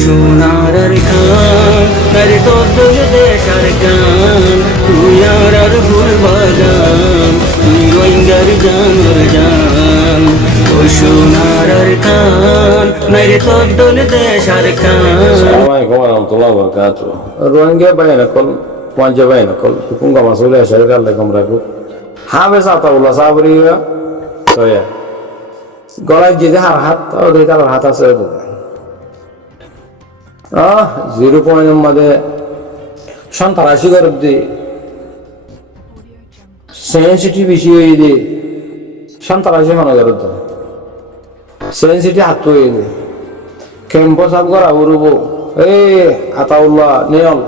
সোনার খান আরে তোর দেশার গান তুই আর ফুল বাগান তুই রোহিঙ্গার জানোর জান ও সোনার খান মেরে তোর দেশার খান। আসসালামু আলাইকুম warahmatullahi wabarakatuh. Rohingya bayana kol wanja bayana kol kunga masule shari'a alaikum rabu. Habe sata ulla sabriya so ya. Golai jide har hat aur deta hat ase bu. 0 point made সন্ত্রাসী করতে সেনসিটিভ ইস্যু হইলে সন্ত্রাসী মনে করতে sensitive হাত হইলে campus up করা উড়ব আতাউল্লাহ নিয়ল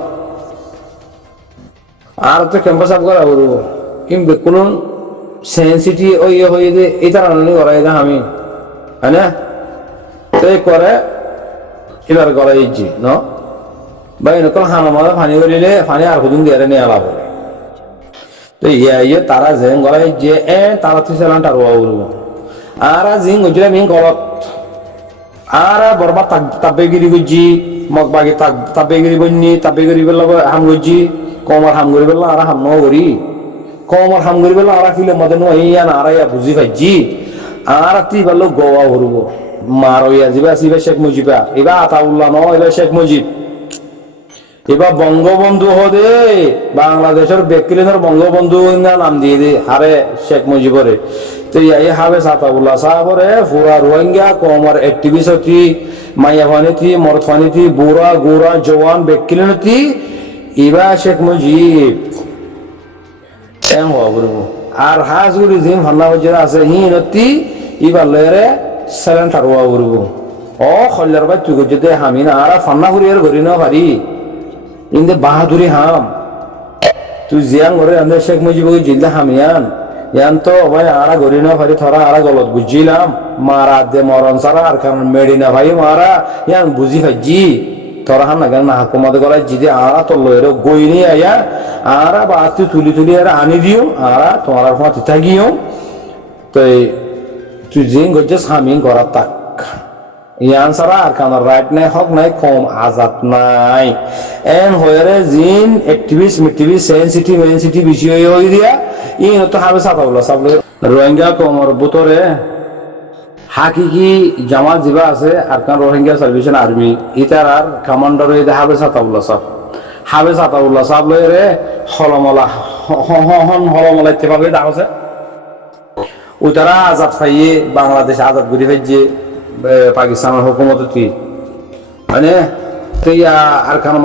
আর তো ক্যাম্পাস আপ করা উড়ব কিন্তু কোন সেনসিটিভ ওই হয়ে যে এটা রান্নি করাই না আমি হ্যাঁ না তো করে এবার করাই জি ন ভাই নকল হামামাদা পানি করিলে পানি আর হুদুন দিয়ে নিয়ে আলাপ তো ইয়ে তারা জেং গলাই যে তারা তুই চালান টার উড়ব আর জিং গজিলা মিং গলত আর বরবাদ তাবেগিরি গুজি মগবাগে তাবেগিরি বন্নি তাবেগিরি বেলা হাম গুজি কমার হাম গরি বেলা আর হাম নগরি কমার হাম গরি বেলা আর ফিলে মদে নইয়া না আর ইয়া বুঝি ভাইজি আর তি বেলা গোয়া হরব মারইয়া জিবা সিবা শেখ মুজিবা এবা আতাউল্লাহ ন এবা শেখ মুজিব এবার বঙ্গবন্ধু হদে বাংলাদেশের বেকিলের বঙ্গবন্ধু নাম দিয়ে দে হারে শেখ মুজিবরে তো এই হাবে সাতাউল্লাহ সাহাবরে পুরা রোহিঙ্গা কমর অ্যাক্টিভিস্ট হতি মাইয়াফানি থি মরফানি থি বুড়া গোরা জওয়ান বেকিলেন থি এবা শেখ মুজিব এম হওয়া বলবো আর হাজগুড়ি জিম হান্না হজিরা আছে হি নতি এবার লয়েরে সেলেন্টার হওয়া বলবো ও খল্লার বাই তুই যদি হামি না আর ফান্না ঘুরিয়ে ঘুরি না পারি ইন্দে বাহাদুরি হাম তুই জিয়াং করে আমাদের শেখ মুজিব জিল্লা হামিয়ান ইয়ান তো ভাই আরা গরি না ভাই থরা আরা গলত বুঝিলাম মারা দে মরন সারা আর কারণ মেডি না ভাই মারা ইয়ান বুঝি ভাইজি থরা হান না না হাকুমত গলায় জিদে আরা তো লয়ের গইনি আয়া আরা বাতি তুলি তুলি আর আনি দিও আরা তোমার ফাতি থাকিও তো তুই জিং গজে হামিং করা তাক ইয়ান সারা আর কারণ রাইট নাই হক নাই কম আজাদ নাই এন হয়ে জিন অ্যাক্টিভিস্ট মিটিভিস্ট সেনসিটিভ বিষয় হয়ে দিয়া ইন তো হাবে সাতাউল্লাহ সাবলে রোহিঙ্গা কমর বুতরে হাকিকি জামাত জিবা আছে আর কারণ রোহিঙ্গা সার্ভিসেশন আর্মি ইতার আর কমান্ডার হয়ে হাবে সাতাউল্লাহ সাবলে রে হলমলা হলমলা ইত্তেফাকে ডাকছে উতারা আজাদ পাইয়ে বাংলাদেশ আজাদ করি ফেলছে পাকিস্তানের হুকুমত মানে আর কারণ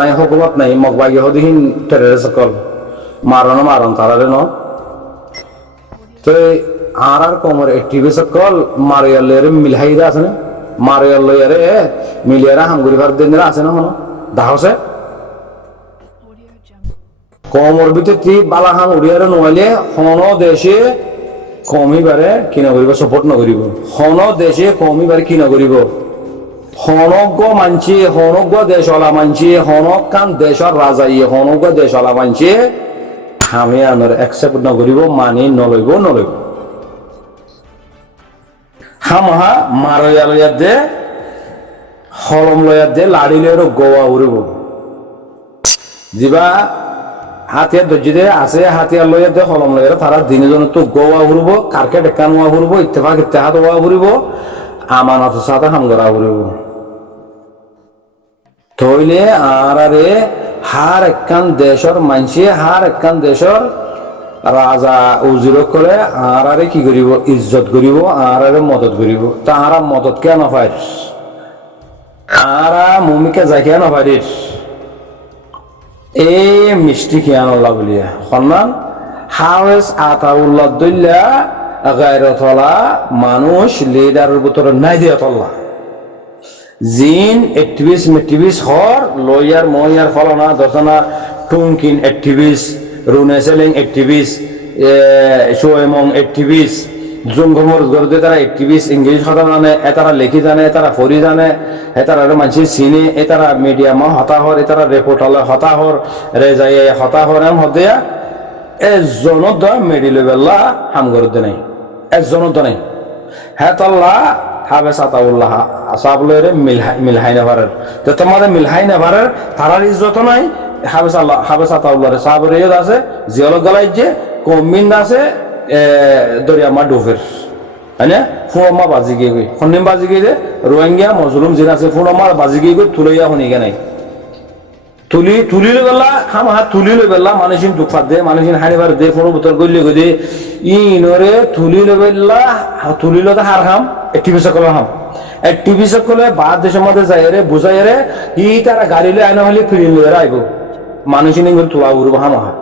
নাই হুকুমত নাই মগবাগি হদিহীন টেররিস্ট সকল মারণ তারারে ন তো আর কমর অ্যাক্টিভিস্ট সকল মারিয়ালের মিলহাইদা আছে না মারিয়ালে মিলিয়ারা হামগুড়ি ভার দিন আছে না হনো দাহসে কমর ভিতরে বালা হাম উড়িয়ারে নোয়ালে হন দেশে কমিবারে কিনা করিব সাপোর্ট নকরিব হন দেশে কমিবারে কিনা করিব হনজ্ঞ মানছি হনজ্ঞ দেশলা মানছি হনক কান দেশর রাজাই হনজ্ঞ দেশলা মানছি আমি আনার একসেপ্ট নকরিব মানি নলইব হামহা মারইয়া লইয়া দে হলম লইয়া দে লাড়ি লইয়া গোয়া উড়িব যিবা হাতিয়ার দর্জিদে আছে হাতিয়ার লইয়া দে হলম লইয়া তারা দিনে জন তো গোয়া উড়ব কার্কেট একান ওয়া উড়ব ইত্তেফাক ইত্তেহাদ ওয়া উড়িব আমানত সাথে হামগরা উড়িব তইলে আরে হার একখান দেশর মানসি হার একখান দেশর রাজা উজির করে আরে কি করিব ইজ্জত করিব আরে মদত করিব তাহারা মদত কে নপাইস আরা মুমিকে যাই কে নপাইস এই মিষ্টি খেয়ান আল্লাহ বলিয়া সন্মান হাওয়েস আতাউল্লাহ দইল্লা গায়রতলা মানুষ লিডারের ভিতরে নাই দিয়া তল্লা জিন অ্যাক্টিভিস্ট মেক্টিভিস্ট হর লয়ার ময়ার Falna Darshana টুংকিন activist রুনেসেলিং activist শোয়েমং activist জুংঘমর গরদে তারা অ্যাক্টিভিস্ট ইংলিশ কথা জানে এতারা লেখি জানে এতারা ফরি জানে এতারা মানুষ চিনে এতারা মিডিয়ামা হতাহর এতারা রিপোর্টালে হতাহর রেজাই হতাহর এম হদেয়া এজনত মেডি লেভেল্লা হাম গরদে নাই এজনত নাই হেতাল্লা হাবে সাতাউল্লাহ সাবলেরে মিলহাই না পারের তো তোমাদের মিলহাই না পারের তারার ইজ্জত নাই হাবে সাতাউল্লাহ সাবরে আছে জিয়লক গলাই যে কমিন আছে দরিয়া মা ডোফের হয়না ফুড়মা বাজি গিয়ে গই খন্ডিম বাজি গিয়ে রোহিঙ্গা মজলুম জিন আছে ফুড়মা বাজি গিয়ে গই তুলাইয়া শুনিগে নাই তুলি লৈ পেলা খাম হাত তুলি লৈ পেলা মানুষিন দুখাত দে মানুষিন হানিবার দে ফোন বোতল গলিয়ে গৈ দে ইনরে তুলি লৈ পেলা তুলি লৈ হার খাম টিভি সকলে খাম টিভি সকলে বাদ দেশের মধ্যে যাই রে বুঝাই রে ই তারা গাড়ি লৈ আইনা হলে ফিরি লৈ আইব মানুষিন তোলা উড়ব হাম হা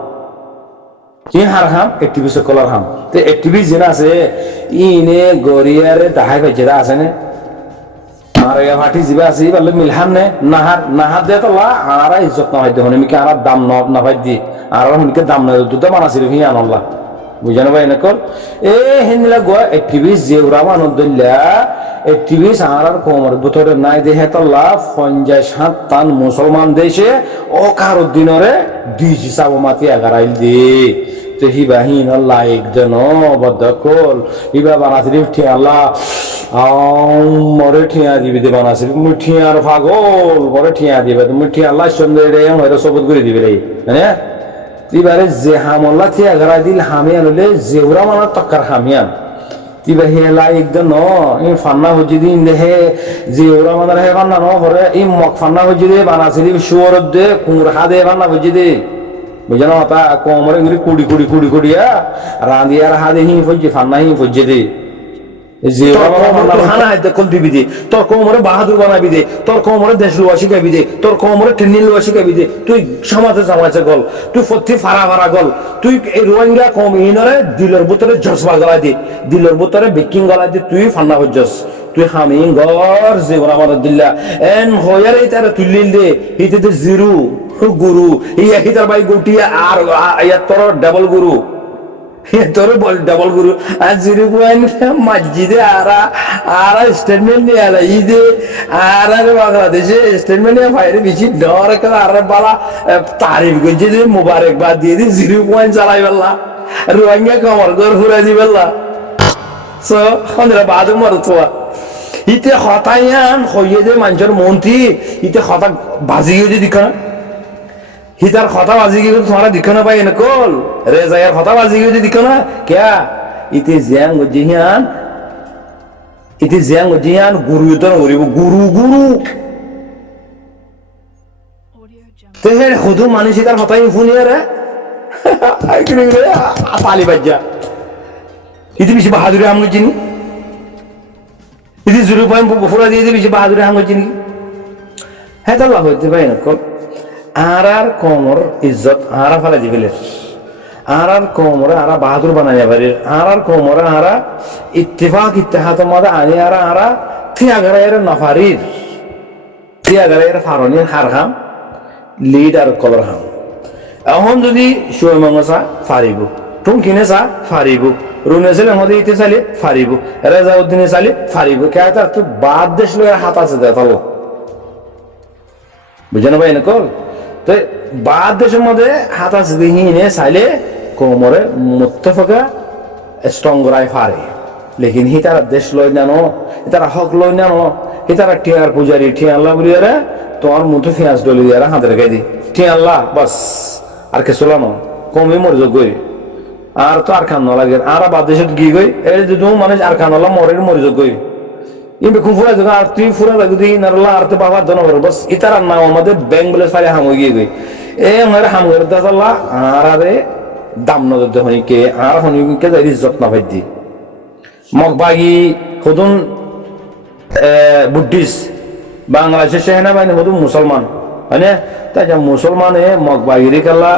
কি হার খাম টিভি সকলের খাম তো টিভি যেন আছে ইনে গড়িয়ারে দাহাই ভাইজেরা আছে নে আর ফাটি যাবে আছে বলে মিলহাম নে নাহার দে তো আর ইজ্জত না হয় দেখুন আমি কি আর দাম না ভাই দি আর হুনকে দাম না দুধ মানাছিল হি আনল্লাহ বুঝানো ভাই নকল এ হিনলা গো টিভি জেউরা মানদুল্লাহ টিভি আর কোমর বুতরে নাই দেহে তো লাভ 50 টান মুসলমান দেশে ও কারো দিনরে ডিজি সাব মাতি আগারাইল দি তো হিবাহিন আল্লাহ একজন বদকল হিবা বানাছিল ঠিক আল্লাহ মরে ঠিয়া দিবি দে বানাছিল মুই ঠিয়ার পাগল মরে ঠিয়া দিবে তুমি ঠিয়া আল্লাহ সুন্দর রে হয়তো সবুত করে দিবে রে হ্যাঁ তিবারে যে হামল্লা ঠিয়া গড়া দিল হামিয়ান হলে জেউরা মানা তক্কার হামিয়ান তিবা হেলা একদম ই ফান্না হজি দিন দেহে জেউরা মানার হে ফান্না ন হরে ই মক ফান্না হজি দে বানাছিল শুয়র দে কুমড়া দে ফান্না হজি দে বুঝানো তা কোমরে ইংরি কুড়ি কুড়িয়া রাঁধিয়ার হাদে হি ফজি ফান্না হি ফজি দে তোর কোমরে বাহাদুর বানাবি দে তোর কোমরে দেশ লোয়া শিখাবি দে তোর কোমরে ট্রেনিং লোয়া শিখাবি দে তুই সমাজে গল তুই ফতি ফারা গল তুই এই রোহিঙ্গা কম ইনরে দিলের ভিতরে জজবা গলাই দে দিলের ভিতরে বেকিং গলাই দে তুই ফান্না হজ্জস তুই হামিং গর জীবন আমাদের দিল্লা এন হয়ার এই তারা তুলিল দে হিতে জিরু গুরু ইয়া হিতার ভাই গুটিয়া আর ইয়া তোর ডাবল গুরু তোর বল ডাবল গুরু আর 0.5 মসজিদে আর স্টেটমেন্ট নিয়ে আলা ঈদে আর বাংলাদেশে স্টেটমেন্ট নিয়ে বাইরে বেশি ডর করে আর বালা তারিফ করছে যে মুবারক বাদ দিয়ে দি 0 চালাই বেলা রোহিঙ্গা কমর ঘর ঘুরে দি বেলা সো খন্দরা বাদ মর তোয়া ইতে হতায়ান হইয়ে যে মানুষের মন্ত্রী ইতে হতা বাজি গিয়ে দিকা হিতার কথা বাজি গিয়ে তোমার দিকে না পাই নকল রেজায়ার কথা বাজি গিয়ে দিকে না ক্যা ইতে জিয়াং জিয়ান গুরু তো গরিব গুরু তে হে খুদু মানুষ তার কথাই শুনিয়ে রে পালি বাজ্জা ইতি বেশি বাহাদুরি আম চিনি ইতি 0.4 ফুরা দিয়ে বেশি বাহাদুরি আম চিনি হ্যাঁ তাল্লাহ হইতে পাই নকল আর কোমর ইজ্জত আরা ফেলে দিবিলে আর কোমরে আরা বাহাদুর বানাই পারি আর কোমরে আরা ইত্তেফাক ইত্তেহাদ মধ্যে আনি আরা থিয়াগারের নফারির থিয়াগারের ফারনির হার হাম লিড আর কলর হাম এখন যদি শুয়মঙ্গসা ফারিব টুঙ্কিনে চা ফারিব রুনেছিল মধ্যে ইতে চালি ফারিব রেজাউদ্দিনে চালি ফারিব কে তার তো বাদ দেশ লোকের হাত আছে দেখাল বুঝে না ভাই নকল তো বাদ দেশের মধ্যে হাত আছে দিহিনে চাইলে কোমরে মুত্তফাকা স্ট্রং রাই ফারে লেকিন হি তারা দেশ লই নানো তারা হক লই নানো হি তারা টিয়ার পূজারি ঠিয়া আল্লাহ বলিয়ারে তোমার মুঠো ফিয়াজ ডলি দিয়ারা হাতে রেখে দি ঠিয়া আল্লাহ বাস আর কে চলানো কমে মরযোগ গই আর তো আর খান লাগে আর বাদ দেশত গি গই এই যে তুমি মানুষ আর খান আল্লাহ মরযোগ গই ইবে খুব ফুরা আর তুই ফুরা লাগু দি নারলা আর তো বাবা দনবর বাস ইতারা নাও আমাদের ব্যাংক বলে সারে হাম গিয়ে গই এ আমার হাম করে দাল্লাহ আরে দাম ন দে হনিকে আর হনিকে যাই ইজ্জত না ভাই দি মগবাগি খুদুন বুদ্ধিস্ট বাংলাদেশের সেনাবাহিনী খুদুন মুসলমান হয়নে তাই যা মুসলমানে মগবাগিরি কাল্লা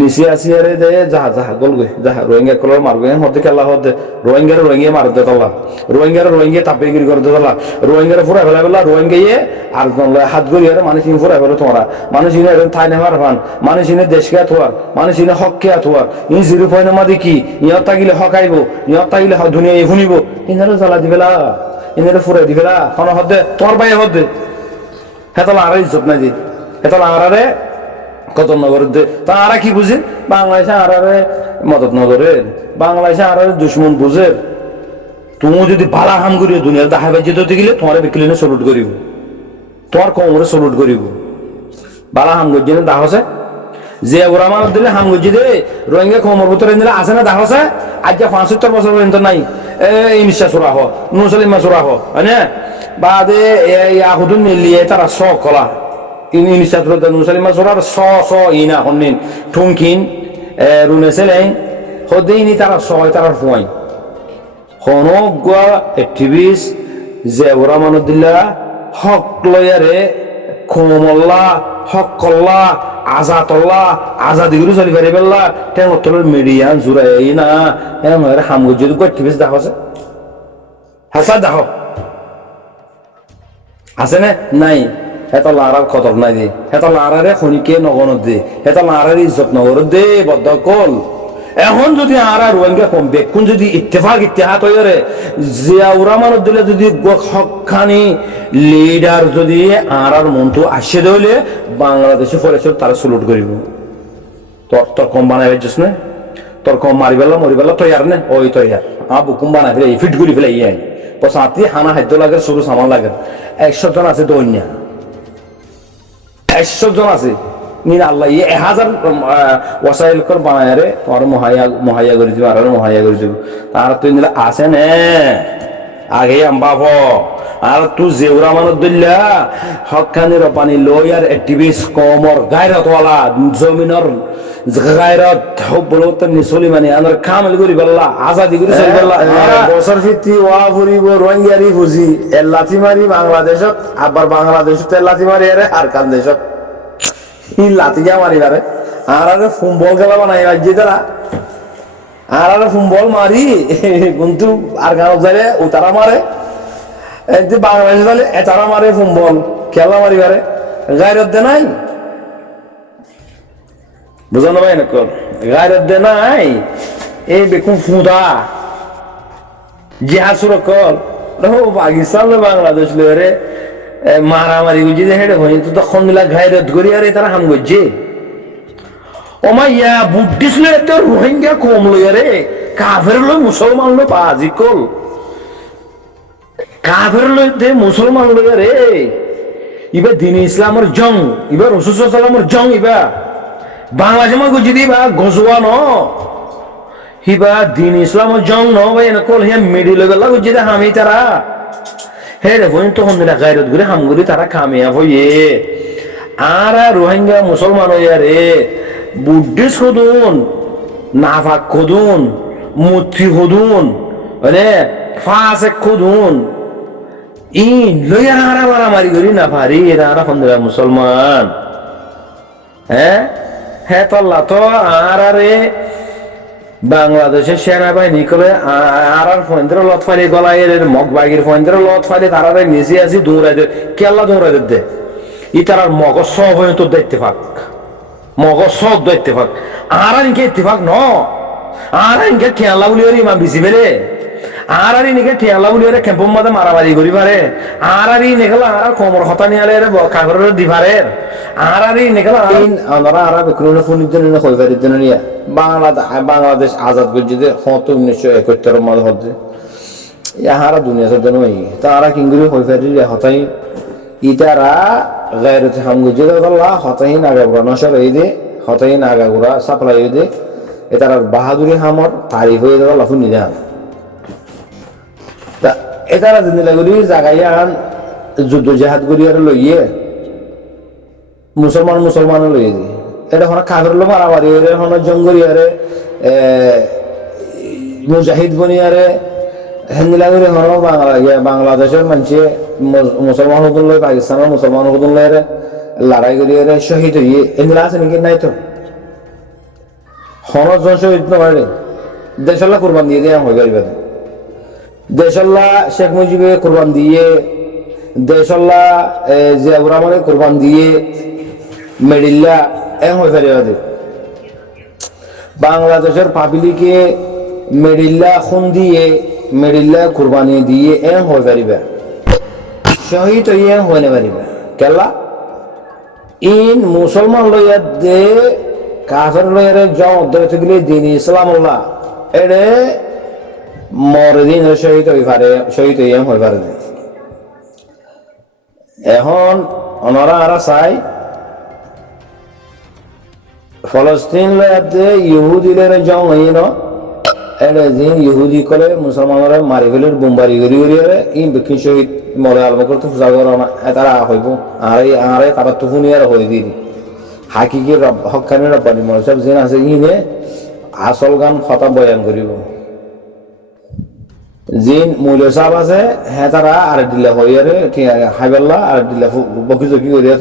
নিচে আসিয়ারে দে যাহা গল গে যাহা রোহিঙ্গা কলর মারবে মধ্যে কেল্লা হতে রোহিঙ্গা মার দে তাল্লা রোহিঙ্গা তাপেগিরি করে দে তাল্লা রোহিঙ্গা ফুরা ফেলা ফেলা রোহিঙ্গা আর হাত গড়ি আর মানুষ ফুরা ফেলো তোমরা মানুষ ঠাই নেওয়ার ফান মানুষ দেশকে থোয়ার মানুষ হককে থোয়ার ই 0 মাদি কি ইয়ত তাগিলে হক আইব ইয়ত তাগিলে দুনিয়া শুনিব ইনারে জ্বালা দিবেলা ইনারে ফুরাই দিবেলা কোন হদে তোর ভাই হদে হেতলা আর ইজ্জত নাই দি হেতলা আরে কত নগর দে তারা কি বুঝে বাংলাদেশে আরে মদত নগরে বাংলাদেশে আরে দুশ্মন বুঝে তুমি যদি বালা হাম করিও দুনিয়ার দেখা বাজি দিতে গেলে তোমার বিক্রিনে সলুট করিব, তোমার কমরে সলুট করিব। বালা হাম গজ্জি না দেখা আছে যে ওরা মানুষ দিলে হাম গজ্জি দে রোহিঙ্গা কমর ভিতরে দিলে আছে না দেখা আছে। আজ 75 বছর পর্যন্ত নাই ইনশা সুরা হ নুসলিমা সুরা হ হ্যাঁ বাদে ইয়াহুদুন নিলিয়ে তারা স কলা ইনশা সুরা নুসলিমা সুরার স স ইনা হন্নিন ঠুমকিন রুনে সেলেন হদেইনি তারা সয় তারা ফুয়াই হনগুয়া অ্যাক্টিভিস্ট যে ওরা মানুষ দিলা হক লয়ারে কমল্লা হক কল্লা আজাতল্লা আজাদি গুলো চলি পারি পেলা টেঙ্গর মিডিয়ান জুড়াই না এমন হামগুজ যদি অ্যাক্টিভিস্ট দেখা আছে হাসা দেখো আছে না নাই হেতা লারার খতর নাই দে হেতা লারারে খনিকে নগনত দে হেতা লারার ইজ্জত নগর দে বদ্ধ কল। এখন যদি আরা রোহিঙ্গা কম বেকুন যদি ইত্তেহাদ হয়ে জিয়াউরা মানুষ দিলে যদি হকানি লিডার যদি আরার মনটো আসে দিলে বাংলাদেশে ফরেছে তারা সুলুট করিব। তোর কম বানাই পাইছিস না, তোর কম মারি পেলা মরি পেলা তৈয়ার নে ওই তৈয়ার বুকুম বানাই ফেলে ফিট করে ফেলে ইয়াই পসাতি হানা খাদ্য লাগে সরু সামান লাগে 100 জন আছে দৈন্য 100 জন আছে নিন আল্লাহ 1000 ওয়াসাইল কর বানায় রে তোমার মহাইয়া করে দিব আর মহাইয়া করে দিব তার তুই নিলে আসে নে আগে আম্বাব আর তুই জেউরা মানুষ দিল্লা হকানির পানি লয়ার অ্যাক্টিভিস্ট কমর গায়রতওয়ালা জমিনের গায়রত হবলত নিসলি মানে আনার কামল করি বললা আজাদি করে চলি বললা বছর ভিত্তি ওয়া ফুরিব রোহিঙ্গারি বুঝি এলাতি মারি বাংলাদেশত আবার বাংলাদেশত এলাতি মারি আরে আর কান দেশত ই লাতিগা মারি আরে আরে ফুটবল খেলা বানাই রাজ্যে তারা আরে ফুটবল মারি কিন্তু আর গাঁও যাইলে উতারা মারে এই যে বাংলাদেশে তাহলে এতারা মারে ফুটবল খেলা মারি পারে গায়রত দে নাই বুঝানো ভাই না কর গায়রত দে নাই এই বেকুম ফুদা জিহাদ শুরু কর পাকিস্তান বাংলাদেশ রে মারামারি গুজি হেডে হই তো তখন মিলা গায়রত করি আর তারা হাম গজ্জে ওমা ইয়া বুদ্ধিস্ট লে তো রোহিঙ্গা কম লই রে কাফের লই মুসলমান লই বাজি কল কাফের লই তে মুসলমান লই রে ইবা দিন ইসলামের জং ইবা রাসূল সাল্লাল্লাহু আলাইহি ওয়াসাল্লামের জং ইবা বাংলাদেশে মা গুজি দিবা গজওয়া ন হিবা দিন ইসলামের জং ন ভাই না কল হে মিডল লেভেল গুজি দে হামি তারা হে রে বইন তো হন্দিনা গায়রত করে হামগুরি তারা কামিয়াব হইয়ে আর রোহিঙ্গা মুসলমান হইয়া রে বুদ্ধিস্ট হদুন নাফাক হদুন মুত্রি হদুন মানে ফাসেক হদুন ইন লইয়া আরা মারামারি করি না পারি এরা আরা হন্দিনা মুসলমান হ্যাঁ হ্যাঁ তল্লা তো আর আরে বাংলাদেশের সেনাবাহিনী করে আর ফয়েন্দ্র লত ফালি গলায় মগবাগির ফয়েন্দ্র লত ফালি তারা নিচে আসি দৌড়াই দে কেল্লা দৌড়াই দে ই তার মগজ সব হয়ে তোর দায়িত্ব ফাঁক মগজ সব দায়িত্ব ফাঁক আর ইনকে ইত্তেফাক ন আর ইনকে খেলা বলি ইমা বেশি বেড়ে আর ইনকে খেলা বলি খেম্পম মাঝে মারামারি করি পারে আর নেগেলা আর কমর হতা নিয়ে কাগর দিভারে আর নেগেলা আমরা আর বেকুন ফোনের জন্য হইবারের জন্য নিয়ে বাংলাদেশ আজাদ করছে যে 1971 মধ্যে হচ্ছে ইহারা দুনিয়া জন্য তারা কিংগুরি হইবারি হতাই ইতারা গায়রত হামগুজে আল্লাহ হতাই নাগাগুড়া নশর এই দে হতাই নাগাগুড়া সাপ্লাই হই দে এটার বাহাদুরি হামর তারিফ হয়ে যাওয়া লাফু নিলে তা এটারা জিন্দিলাগুলি জাগাইয়ান যুদ্ধ জেহাদ করি আর লইয়ে মুসলমান লইয়ে দি এটা হন কাফের লো মারামারি হন জঙ্গলি আরে মুজাহিদ বনি আরে হিন্দিলাগুলি হন বাংলাদেশের মানুষে মুসলমান হদুন লই পাকিস্তানের মুসলমান হদুন লই লড়াই করি আরে শহীদ হইয়ে এগুলা আছে নাকি নাই তো হনজন শহীদ নয় দেশাল্লাহ কোরবান দিয়ে দিয়ে হয়ে গেল দেশাল্লাহ শেখ মুজিবে কোরবান দিয়ে দেশাল্লাহ জিয়াউর রহমানে কোরবান দিয়ে মেডিল্লা এম হয়ে ফেলে বাংলাদেশের পাবলিকে মেডিল্লা খুন দিয়ে মেডিল্লা কোরবানি দিয়ে এম হয়ে পারিবা শহীদ হইয়া হয়ে পারিবা কেলা ইন মুসলমান লইয়া দে কাফের লইয়ারে জম ধরে গেলে দিন ইসলাম আল্লাহ এড়ে মরে দিন শহীদ হয়ে পারে, শহীদ হয়ে পারে। এখন ওনারা আর চাই ফলস্তিন লয়াতে ইহুদিদের জং হইন এটা দিন ইহুদি করে মুসলমানরা মারি ফেলের বোমবারি করি করিয়ারে ইন বিক্ষিন শহীদ মরে আলম করতে পূজা করা না তারা হইব আর তারা তুফুনি আর হয়ে দিই হাকিকি হকানি রব্বানি মরসব যেন আছে ইনে আসল গান কথা বয়ান করিব জিন মূল্য সাপ আছে হ্যাঁ তারা আর দিলে হইয়ারে হাইবেল্লা আর দিলে বকি জকি করিয়া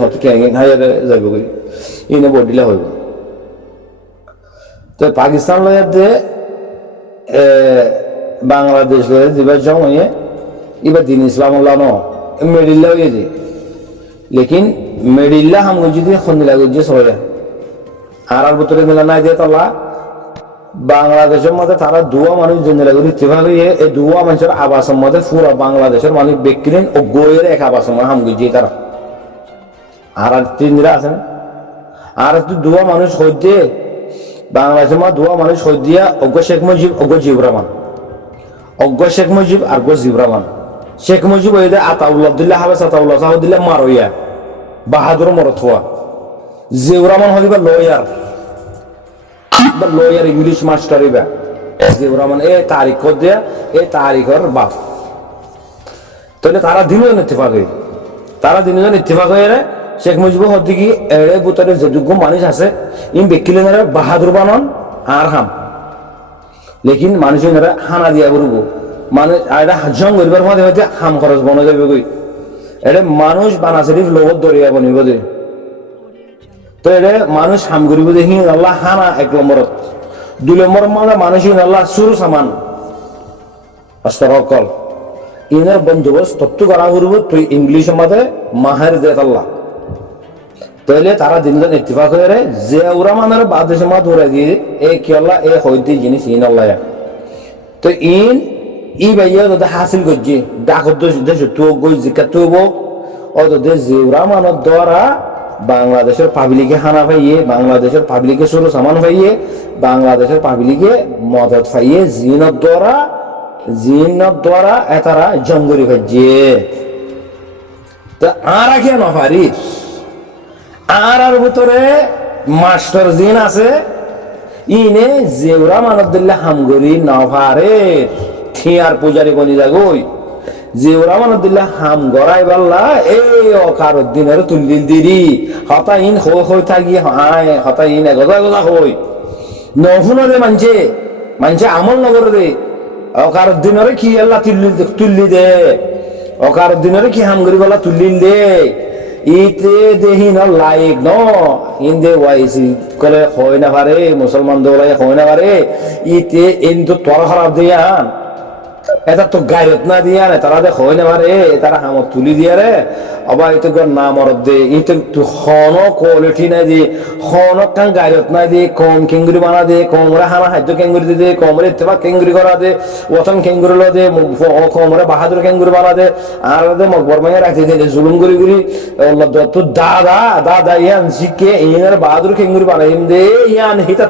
হাইয়ারে যাবে করি ইনে বড় দিলে হইব। তো পাকিস্তান লয়াতে বাংলাদেশ লয়ে যেবার জমে এবার দিন ইসলাম ন মেডিল্লা হয়ে যায় লেকিন মেডিল্লা হাম যদি খন্দিলা গিয়ে সরে আর ভিতরে মিলা নাই দিয়ে তলা বাংলাদেশের মধ্যে তারা দুয়া মানুষ জেনে লাগে ইত্তেফাক হয়ে এই দুয়া মানুষের আবাসের মধ্যে পুরো বাংলাদেশের মানুষ বেকিলেন ও গোয়ের এক আবাসের মধ্যে হাম গিয়ে তারা আর তিনরা আছেন আর একটু দুয়া মানুষ হইতে বাংলাদেশের মধ্যে দুয়া মানুষ হই দিয়া অজ্ঞ শেখ মুজিব অজ্ঞ জিবুর রহমান অজ্ঞ শেখ মুজিব আর গো জিবুর রহমান শেখ মুজিব হয়ে যায় আতাউল্লাহ আব্দুল্লাহ হাবেস আতাউল্লাহ সাহুদ্দিল্লাহ মারইয়া বাহাদুর মরথুয়া জিবুর রহমান হইবা লয়ার লয়ার ইংলিশ মাস্টার ইবা জিবুর রহমান এ তারিখ দিয়া এ তারিখের বাপ তাহলে তারা দিনজন ইত্তেফাক হয়ে তারা দিনজন ইত্তেফাক হয়ে শেখ মুজিব হতে কি এড়ে বুতারে যে যোগ্য মানুষ আছে ইন বেকিলেনারা বাহাদুর বানন আর হাম লেকিন মানুষ হানা দিয়া করবো মানে এটা জং করিবার মধ্যে হয়তো হাম খরচ বনা যাবে কই এটা মানুষ বানা শরীফ লগত দরিয়া বনিব দে তো এটা মানুষ হাম করিব দে হিন আল্লাহ হানা 1 নম্বরত 2 নম্বর মানে মানুষ হিন আল্লাহ সুরু সামান অস্তরকল ইনের বন্দোবস্ত তত্ত্ব করা করবো তুই ইংলিশের মধ্যে মাহের দে আল্লাহ তাহলে তারা দিনজন ইত্তেফাক হয়ে যে ওরা মানের বাদেশের মা ধরে দিয়ে এ কি আল্লাহ এ হইতে জিনিস ইন আল্লাহ তো ইন ই ভাইয়া যদি হাসিল করছি ডাক দেশ তো গই জিকা তো ও তো দেশ যে ওরা মানের দ্বারা বাংলাদেশের পাবলিকে হানা পাইয়ে বাংলাদেশের পাবলিকে সরু সামান পাইয়ে বাংলাদেশের পাবলিকে মদত পাইয়ে জিনের দ্বারা এতারা জঙ্গলি ভাইছে তো আর কেন পারিস আর ভিতরে মাস্টার জিন আছে ইনে জেউরা মানবদুল্লাহ হামগরি নভারে থিয়ার পূজারি বনি যাগই জেউরা মানবদুল্লাহ হাম গড়াই বাল্লা এই অকার দিনের তুলিল দিরি হতা ইন হই থাকি হায় হতা ইন এগজা হই নহুনো দে মানছে আমল নগর দে অকার দিনের কি আল্লাহ তুল্লি দে অকার দিনের কি হামগরি বলা তুলিল দে ইতে দেহিন লাইক ন ইন্দে ওয়াইসি কলে হয় না পারে মুসলমান দোলাই হয় না পারে ইতে ইন্দু তর খারাপ দিয়ান এটা তো গায়ত না দিয়ান তারা দে হয় না পারে তারা হামত তুলি দিয়া রে অবা ইতে গর না মরদ দে ইতে তো খন কোয়ালিটি না দি খন কান গায়ত না দি কম কেঙ্গুরি বানা দে কমরা হানা হাদ্য কেঙ্গুরি দে কমরে ইত্তেফাক কেঙ্গুরি করা দে ওতন কেঙ্গুরি ল দে কমরে বাহাদুর কেঙ্গুরি বানা দে আর দে মকবর মাইয়া রাখতে দে জুলুম করি করি আল্লাহ তো দাদা ইয়ান শিখে ইনার বাহাদুর কেঙ্গুরি বানাইম দে ইয়ান হিতা